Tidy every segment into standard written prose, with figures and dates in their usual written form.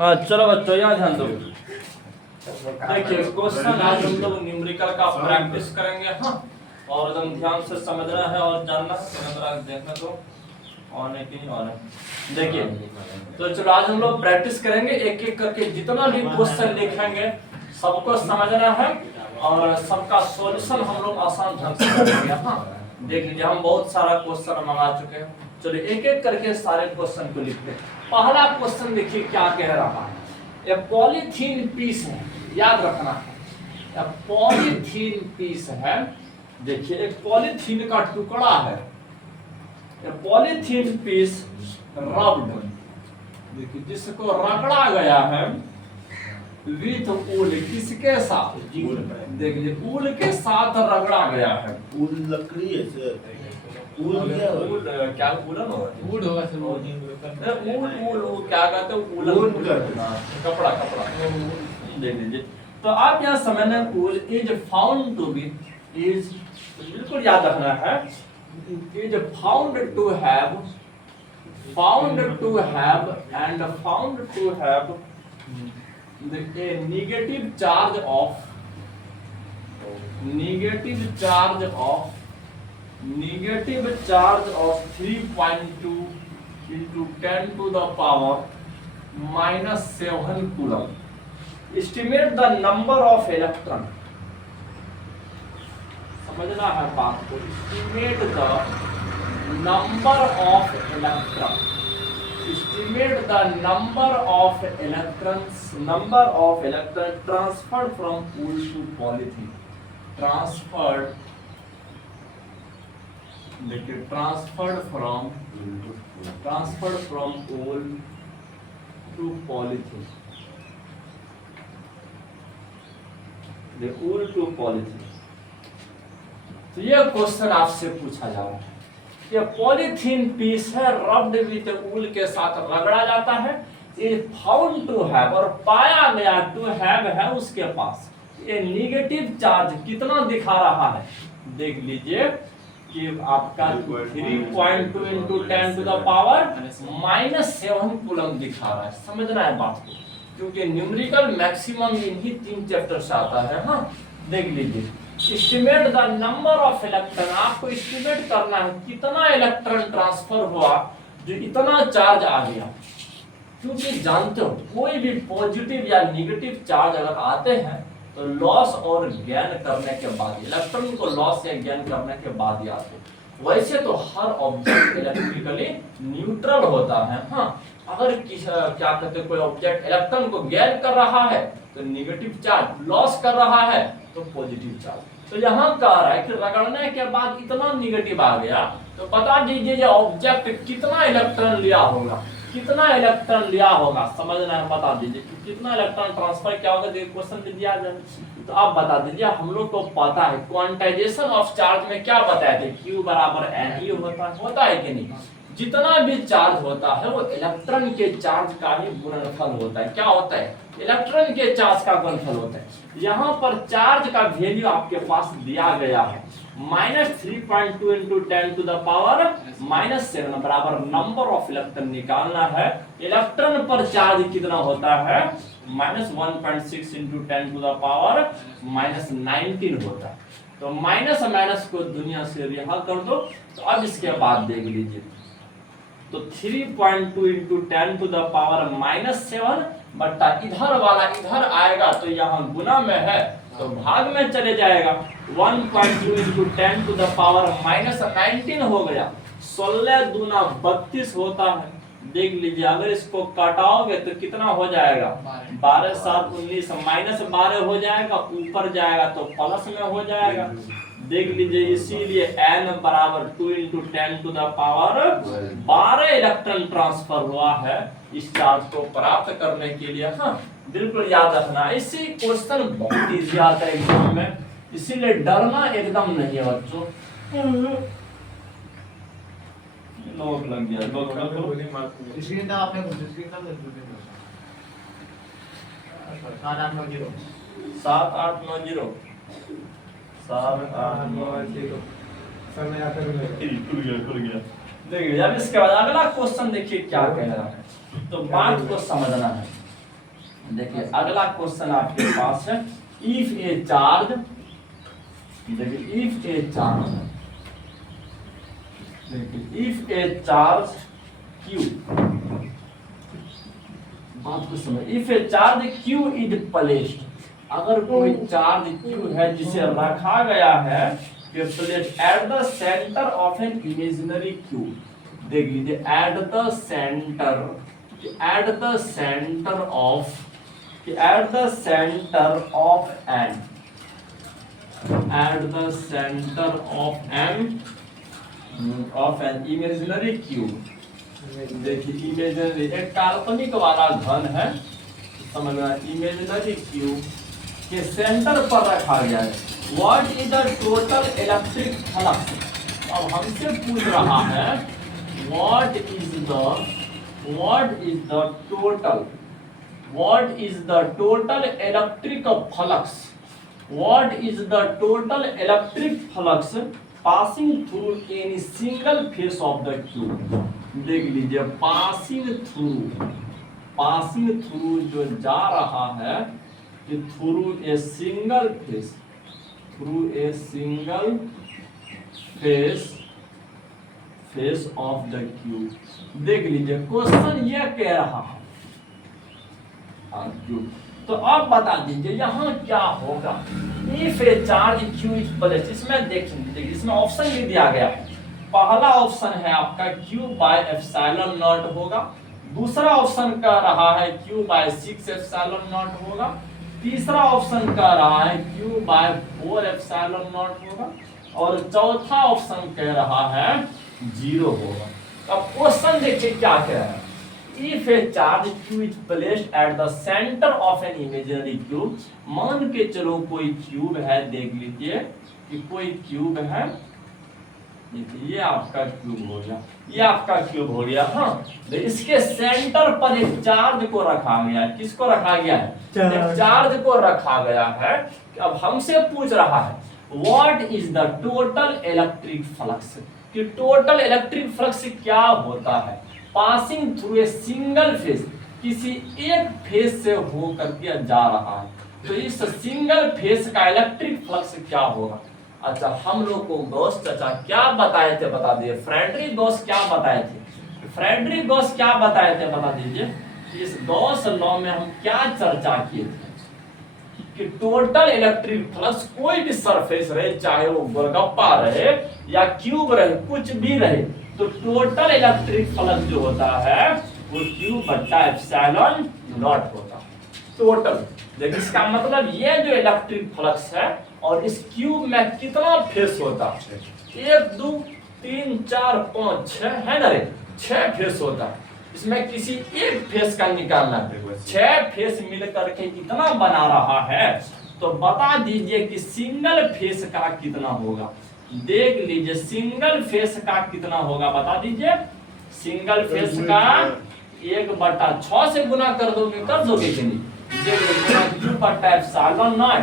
हाँ चलो बच्चों यहाँ ध्यान दो। देखिए क्वेश्चन आज हम लोग न्यूमेरिकल का प्रैक्टिस करेंगे। हाँ और एकदम ध्यान से समझना है और जानना है। देखना तो ऑन है कि नहीं ऑन है। देखिए तो चलो आज हम लोग प्रैक्टिस करेंगे एक एक करके, जितना भी क्वेश्चन लिखेंगे सबको समझना है और सबका सॉल्यूशन हम लोग आसान ढंग से करेंगे। हाँ देख लीजिए हम बहुत सारा क्वेश्चन मंगा चुके हैं। चलिए एक एक करके सारे क्वेश्चन को लिखते हैं। पहला क्वेश्चन देखिए क्या कह रहा है। ये पॉलीथीन पीस है, याद रखना है पॉलीथीन पीस है। देखिए एक पॉलीथीन का टुकड़ा है, पॉलीथीन पीस रब्ड, देखिए जिसको रगड़ा गया है विथ वूल, किसके साथ? देखिए वूल के साथ रगड़ा गया है। वूल लकड़ी है सर, वूल क्या वूलन होगा? वुड होगा सर, वूल क्या कहते हैं? वूलन कपड़ा देख लीजिए। तो आप यहाँ समझना wool is found to be, is बिल्कुल याद रखना है, is found to have a negative charge of 3.2 into 10 to the power -7 coulomb. Estimate the number of electron. समझना है बात को। Estimate the number of electron. Estimate the number of electrons transferred from wool to polythene. Transferred from wool to polythene. The wool to polythene. तो ये question आपसे पूछा जा रहा है। ये पॉलीथीन पीस है, रब्ड विथ वूल के साथ रगड़ा जाता है। ये फाउंड टू हैव और पाया गया टू हैव है उसके पास ये नेगेटिव चार्ज कितना दिखा रहा है? देख लीजिए कि आपका 3.2 into 10 to the power -7 coulomb दिखा रहा है। समझना है बात को, क्योंकि न्यूमेरिकल मैक्सिमम इन्हीं 3 चैप्टर से आता है। हाँ देख लीजिए। Estimate the number of electron, आपको एस्टिमेट करना है कितना इलेक्ट्रॉन ट्रांसफर हुआ जो इतना चार्ज आ गया। क्योंकि जानते हो कोई भी पॉजिटिव या नेगेटिव चार्ज अगर आते हैं तो लॉस और गेन करने के बाद, इलेक्ट्रॉन को लॉस या गेन करने के बाद ही आते हैं। वैसे तो हर ऑब्जेक्ट इलेक्ट्रिकली न्यूट्रल होता है। हाँ अगर क्या कहते हैं कोई ऑब्जेक्ट इलेक्ट्रॉन को गेन कर रहा है तो नेगेटिव चार्ज, लॉस कर रहा है तो पॉजिटिव चार्ज। तो यहाँ कह रहा है कि रगड़ने के बाद इतना नेगेटिव आ गया तो बता दीजिए ये ऑब्जेक्ट कितना इलेक्ट्रॉन लिया होगा, कितना इलेक्ट्रॉन लिया होगा। समझना है, बता दीजिए कि कितना इलेक्ट्रॉन ट्रांसफर क्या होगा। देखिए क्वेश्चन में दिया जाए तो आप बता दीजिए। हम लोग को पता है क्वांटाइजेशन ऑफ चार्ज में क्या बताए थे, Q बराबर NU होता है कि नहीं। जितना भी चार्ज होता है वो इलेक्ट्रॉन के चार्ज का ही गुणनफल होता है। क्या होता है? इलेक्ट्रॉन के चार्ज का गुणनफल होता है। यहाँ पर चार्ज का वैल्यू आपके पास दिया गया है -3.2 into 10 to the power -7 बराबर नंबर ऑफ इलेक्ट्रॉन निकालना है। इलेक्ट्रॉन पर चार्ज कितना होता है? -1.6 into 10 to the power -19 होता है। तो माइनस को दुनिया से रिहा कर दो। तो अब इसके बाद देख लीजिए तो 3.2 into 10 to the power -7 बट्टा इधर वाला इधर आएगा तो यहाँ गुना में है तो भाग में चले जाएगा। 1.2 into 10 to the power -19 हो गया। 16 दूना 32 होता है। देख लीजिए अगर इसको काटाओगे तो कितना हो जाएगा? 12 7 19 -12 हो जाएगा, ऊपर जाएगा तो प्लस में हो जाएगा। देख लीजिए इसीलिए n बराबर 2 into 10 to the power 12 electron transfer हुआ है इस चार्ज को प्राप्त करने के लिए। हाँ बिल्कुल याद रखना, इसी क्वेश्चन बहुत इजी आता है एग्जाम में, इसीलिए डरना एकदम नहीं है बच्चों। लोग लग गया स्क्रीन का आपने स्क्रीन का 7890 7890 खुल गया। देखिए अब इसके बाद अगला क्वेश्चन देखिए क्या कह रहा है। तो बात को समझना है। देखिए अगला क्वेश्चन आपके पास है, इफ ए चार्ज, देखिए इफ ए चार्ज, देखिए इफ ए चार्ज क्यू, बात को समझ, if A charge Q is placed, अगर कोई चार्ज क्यू है जिसे रखा गया है placed at the centre of an imaginary Q, देख लीजिए at the centre, at the centre of, at the center of an, at the center of an imaginary cube, देखिए इमेजिनरी एक काल्पनिक वाला घन है, समझ में, इमेजिनरी क्यूब के सेंटर पर रखा गया है। What is the total electric flux, अब हमसे पूछ रहा है what is the total, what is the total electric flux, what is the total electric flux passing through any single phase of the cube, देख लीजिए passing through जो जा रहा है कि through a single phase, through a single phase of the cube, देख लीजिए question ये कह रहा है। तो अब बता दीजिए यहाँ क्या होगा, if A charge Q is placed, इसमें देखिए इसमें ऑप्शन भी दिया गया है, पहला ऑप्शन है आपका क्यू बाय एप्सिलॉन नॉट होगा, दूसरा ऑप्शन कह रहा है क्यू बाय 6 एप्सिलॉन नॉट होगा, तीसरा ऑप्शन कह रहा है क्यू बाय 4 एप्सिलॉन नॉट होगा, और चौथा ऑप्शन कह रहा है 0 होगा। अब क्वेश्चन देखिए क्या कह रहा है, if a charge q is placed at the center of an imaginary cube, मान के चलो कोई क्यूब है, देख लीजिए कि कोई क्यूब है, ये आपका क्यूब हो गया, ये आपका क्यूब हो गया, हाँ, तो इसके सेंटर पर एक चार्ज को रखा गया है, किसको रखा गया है, एक चार्ज को रखा गया है। अब हमसे पूछ रहा है what is the total electric flux, कि टोटल इलेक्ट्रिक फ्लक्स क्या होता है, passing through a single phase, किसी एक फेज से हो करके जा रहा है, तो इस सिंगल फेज का इलेक्ट्रिक फ्लक्स क्या होगा। अच्छा, हम लोग को गॉस चाचा क्या बताए थे, बता दिए, फ्रेडरिक गॉस क्या बताए थे, फ्रेडरिक गॉस क्या बताए थे बता दीजिए। इस गॉस लॉ में हम क्या चर्चा किए थे कि टोटल इलेक्ट्रिक फ्लक्स कोई भी सरफेस रहे, चाहे वो गोलगप्पा रहे या क्यूब रहे, कुछ भी रहे, तो टोटल इलेक्ट्रिक फ्लक्स जो होता है वो क्यू बट्टा एप्सिलॉन नॉट होता है, टोटल। देखिए इसका मतलब ये जो इलेक्ट्रिक फ्लक्स है और इस क्यूब में कितना फेस होता है, 1 2 3 4 5 6 है ना रे, 6 फेस होता है, इसमें किसी एक फेस का निकालना है, 6 फेस मिल करके इतना बना रहा है, तो बता दीजिए कि सिंगल फेस का कितना होगा। देख लीजिए सिंगल फेस का कितना होगा, बता दीजिए। सिंगल फेस का 1/6 से गुना कर दोगे कि नहीं, देख लीजिए क्यू बट्टा एप्सिलॉन नॉट।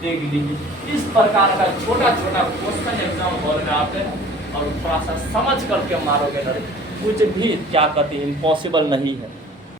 देख लीजिए इस प्रकार का छोटा छोटा क्वेश्चन एग्जाम हॉल में आते हैं और थोड़ा सा समझ करके मारोगे, कुछ भी क्या कहते हैं इम्पॉसिबल नहीं है।